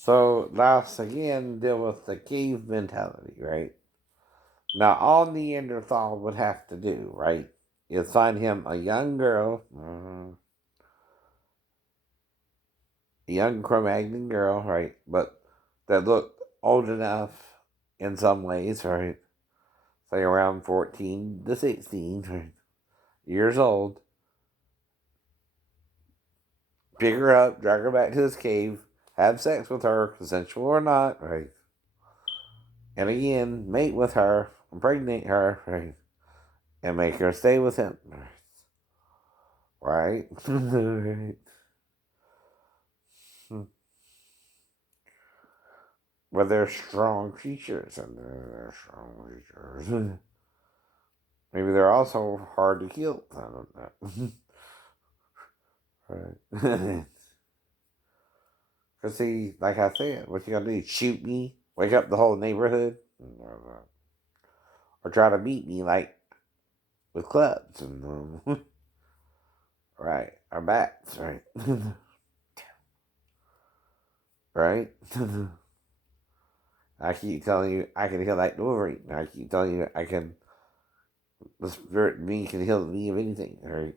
So let's again deal with the cave mentality, right? Now, all Neanderthal would have to do, right, is find him a young girl, a young Cro-Magnon girl, right, but that looked old enough in some ways, right, say around 14 to 16 right, years old, pick her up, drag her back to this cave, have sex with her, consensual or not, right, and again, mate with her, impregnate her, right, and make her stay with him, right? Right. But they're strong creatures, and they're strong creatures. Maybe they're also hard to kill. I don't know. Right. Because, see, like I said, what you gonna do? Shoot me? Wake up the whole neighborhood? Or try to beat me, like, with clubs? And, right. Or bats, right? Right? I keep telling you I can heal like Wolverine. I keep telling you I can. The spirit in me can heal me of anything, right?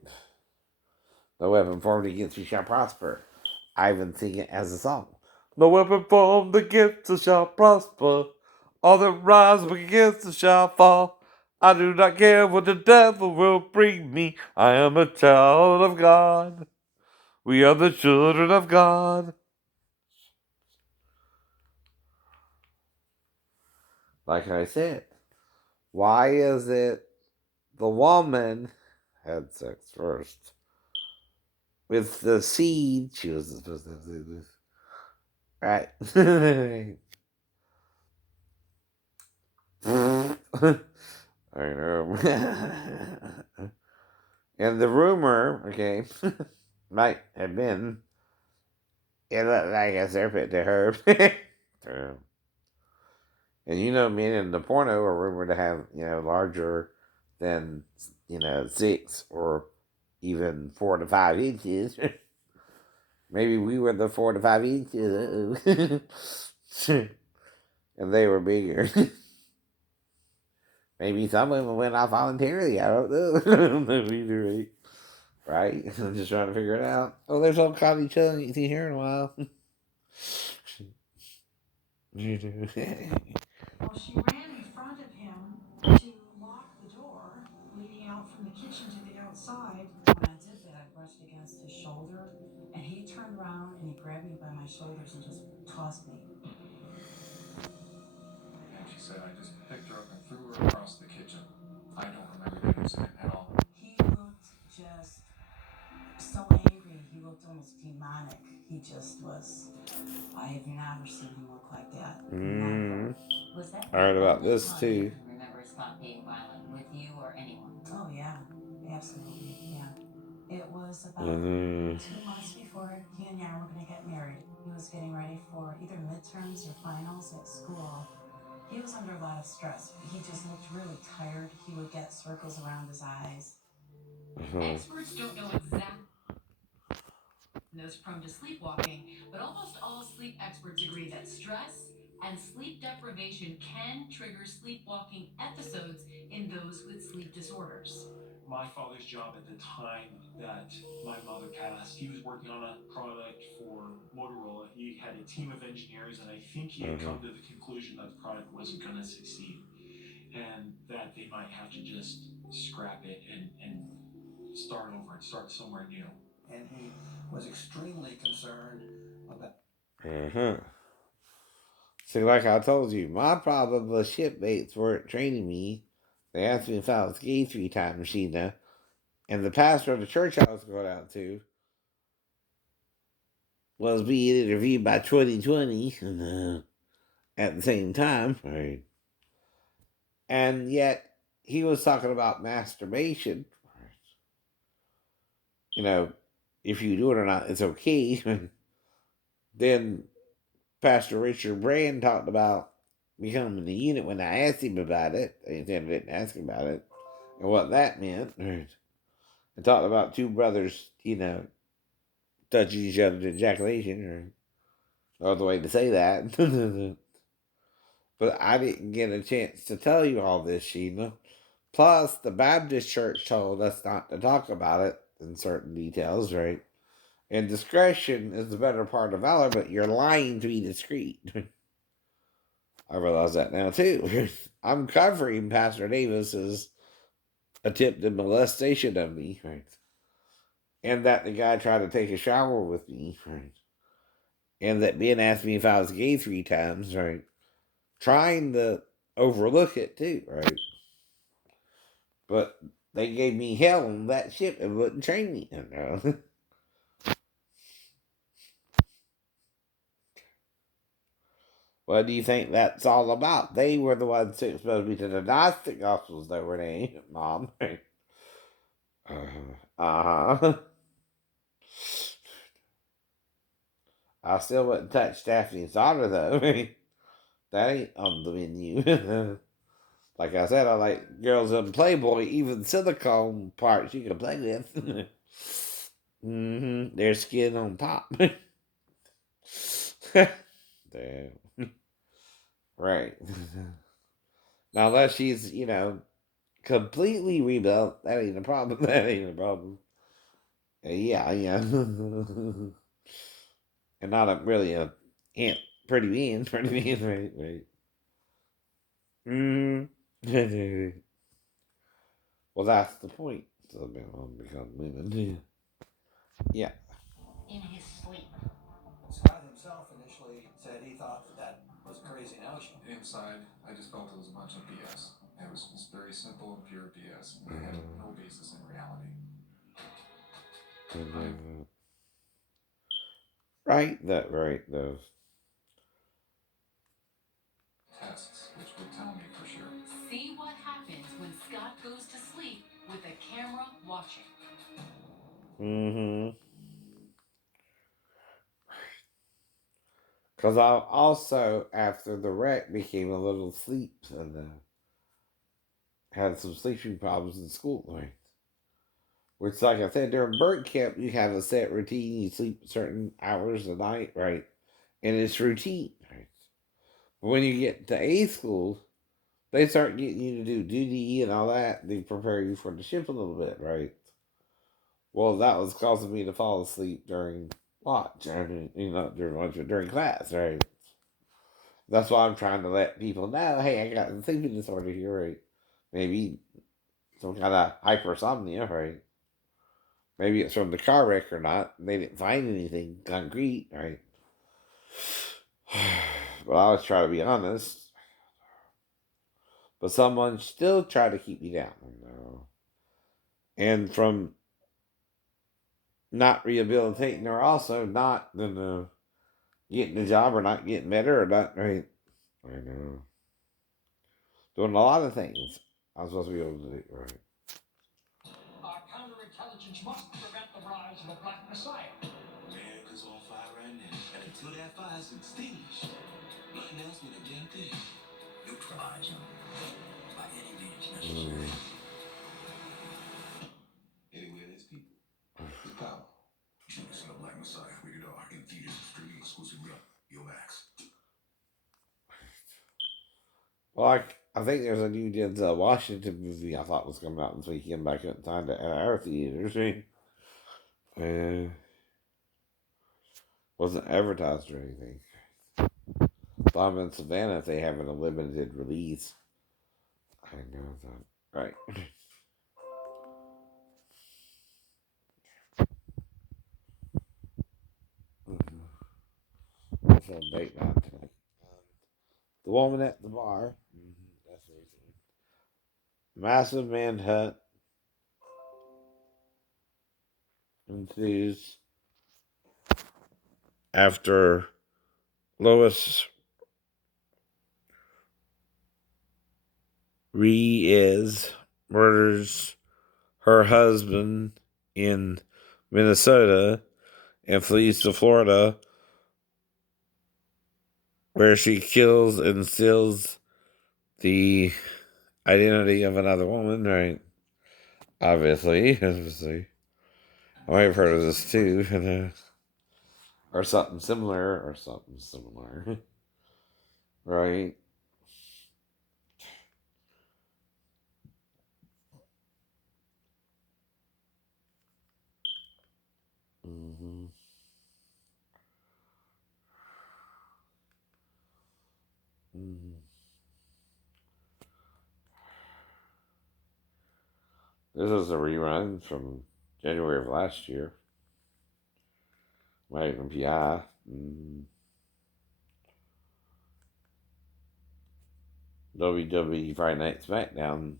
No weapon formed against you shall prosper. I even sing it as a song. No weapon formed against us shall prosper. All that rise against us shall fall. I do not care what the devil will bring me. I am a child of God. We are the children of God. Like I said, why is it the woman had sex first? With the seed, she was supposed to do this. Right. I know. And the rumor, okay, might have been it looked like a serpent to her. And men in the porno are rumored to have, larger than, 6 or even 4 to 5 inches. Maybe we were the 4 to 5 inches. And they were bigger. Maybe some women went off voluntarily. I don't know. I don't know either, right? Right? I'm just trying to figure it out. Oh, there's old Connie Chung. You see here in a while. You do. Well, she ran in front of him to lock the door leading out from the kitchen to the outside. When I did that, I brushed against his shoulder, and he turned around and he grabbed me by my shoulders and just tossed me. And she said, I just picked her up and threw her across the kitchen. I don't remember that incident at all. He looked just so angry. He looked almost demonic. He just was. I have never seen him look like that. Never. Was that I the heard about only this time you too. can remember Scott being violent with you or anyone? Oh, yeah. Absolutely. Yeah. It was about Mm-hmm. 2 months before he and Jan were going to get married. He was getting ready for either midterms or finals at school. He was under a lot of stress. He just looked really tired. He would get circles around his eyes. Experts don't know exactly those prone to sleepwalking, but almost all sleep experts agree that stress and sleep deprivation can trigger sleepwalking episodes in those with sleep disorders. My father's job at the time that my mother passed, he was working on a product for Motorola. He had a team of engineers, and I think he had come to the conclusion that the product wasn't going to succeed and that they might have to just scrap it and start over and start somewhere new. And he was extremely concerned about. Uh-huh. See, like I told you, my problem was shipmates weren't training me. They asked me if I was gay 3 times, Sheena. And the pastor of the church I was going out to was being interviewed by 2020 at the same time. Right. And yet, he was talking about masturbation. You know, if you do it or not, it's okay. Then Pastor Richard Brand talked about becoming the unit when I asked him about it. I didn't ask him about it and what that meant. I talked about two brothers, touching each other to ejaculation. or the way to say that. But I didn't get a chance to tell you all this, Sheena. Plus, the Baptist church told us not to talk about it in certain details, right? And discretion is the better part of valor, but you're lying to be discreet. I realize that now, too. I'm covering Pastor Davis's attempted molestation of me, right? And that the guy tried to take a shower with me, right? And that Ben asked me if I was gay 3 times, right? Trying to overlook it, too, right? But they gave me hell on that ship and wouldn't train me. You know? What do you think that's all about? They were the ones who exposed me to the Gnostic Gospels that were named, Mom. Uh-huh. I still wouldn't touch Daphne's daughter, though. That ain't on the menu. Like I said, I like girls in Playboy, even silicone parts you can play with. Their skin on top. Damn. Right. Now, unless she's, completely rebuilt, that ain't a problem. That ain't a problem. Yeah, yeah. And not really a ant. Pretty mean. Pretty mean, right, right. Mm. Well, that's the point. So, become women. Yeah. In his sleep. Scott himself initially said he thought that was a crazy notion. Inside, I just felt it was a bunch of BS. It was just very simple and pure BS. It had no basis in reality. Right, that right, those. Tests, which would tell me for sure. See what happens when Scott goes to sleep with a camera watching. Because I also, after the wreck, became a little sleep and had some sleeping problems in school, right? Which, like I said, during bird camp, you have a set routine. You sleep certain hours a night, right? And it's routine, right? But when you get to A school, they start getting you to do duty and all that. They prepare you for the ship a little bit, right? Well, that was causing me to fall asleep during watch, during lunch, but during class, right? That's why I'm trying to let people know, hey, I got a sleeping disorder here, right? Maybe some kind of hypersomnia, right? Maybe it's from the car wreck or not. They didn't find anything concrete, right? But I was trying to be honest. But someone still tried to keep me down, And from not rehabilitating or also not getting a job or not getting better or not, right? I know. Doing a lot of things I'm supposed to be able to do, right? Our counterintelligence must prevent the rise of a black messiah. America's on fire right now, and until that fire's extinguished, nothing else mean a damn thing. Neutralize him by any means necessary. Anywhere there's people, there's power. Judas and the Black Messiah, rated R, in theaters, streaming exclusively on Yo Max. Well, I think there's a new Denzel Washington movie I thought was coming out this weekend, but I couldn't find it at our theaters. Wasn't advertised or anything. But I'm in Savannah if they have a limited release. I know that. Right. What's on date night tonight? The Woman at the Bar. That's recently. Massive manhunt ensues after Lois Riez murders her husband in Minnesota and flees to Florida, where she kills and steals the identity of another woman, right? Obviously. I might have heard of this too. or something similar, or something similar, right? Mm-hmm. Mm-hmm. This is a rerun from January of last year. Might even be WWE Friday Night SmackDown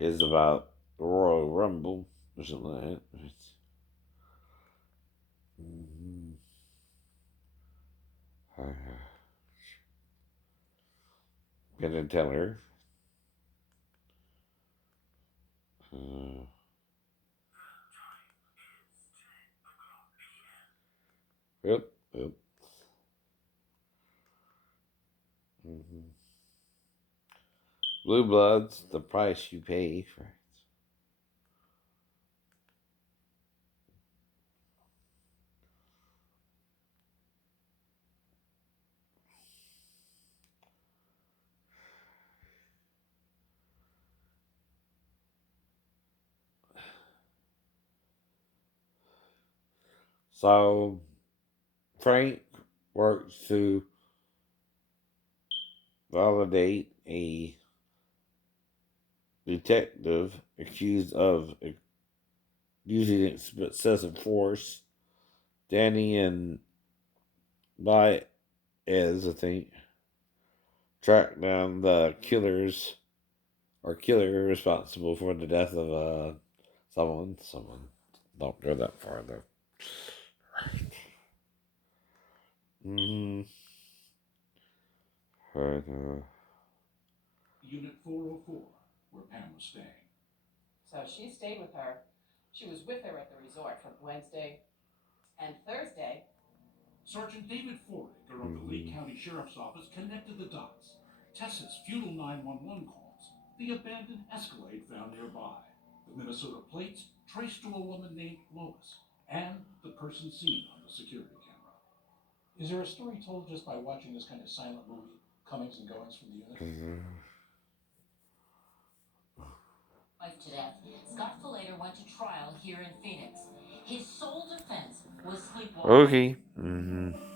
is about the Royal Rumble or something like that. Mm-hmm. Penn and Teller. Uh, yep, yep. Mm-hmm. Blue Bloods, the price you pay for. So Frank works to validate a detective accused of using excessive force. Danny and Baez, I think, track down the killer responsible for the death of someone. Someone. Don't go that far though. Mm-hmm. Right, Unit 404, where Pam was staying. So she stayed with her. She was with her at the resort from Wednesday and Thursday. Sergeant David Foraker of the Lee County Sheriff's Office connected the dots. Tessa's futile 911 calls, the abandoned Escalade found nearby, the Minnesota plates traced to a woman named Lois, and the person seen on the security camera. Is there a story told just by watching this kind of silent movie, comings and goings from the unit? Wife to death. Scott Falater went to trial here in Phoenix. His sole defense was sleepwalking. Okay. Mm-hmm.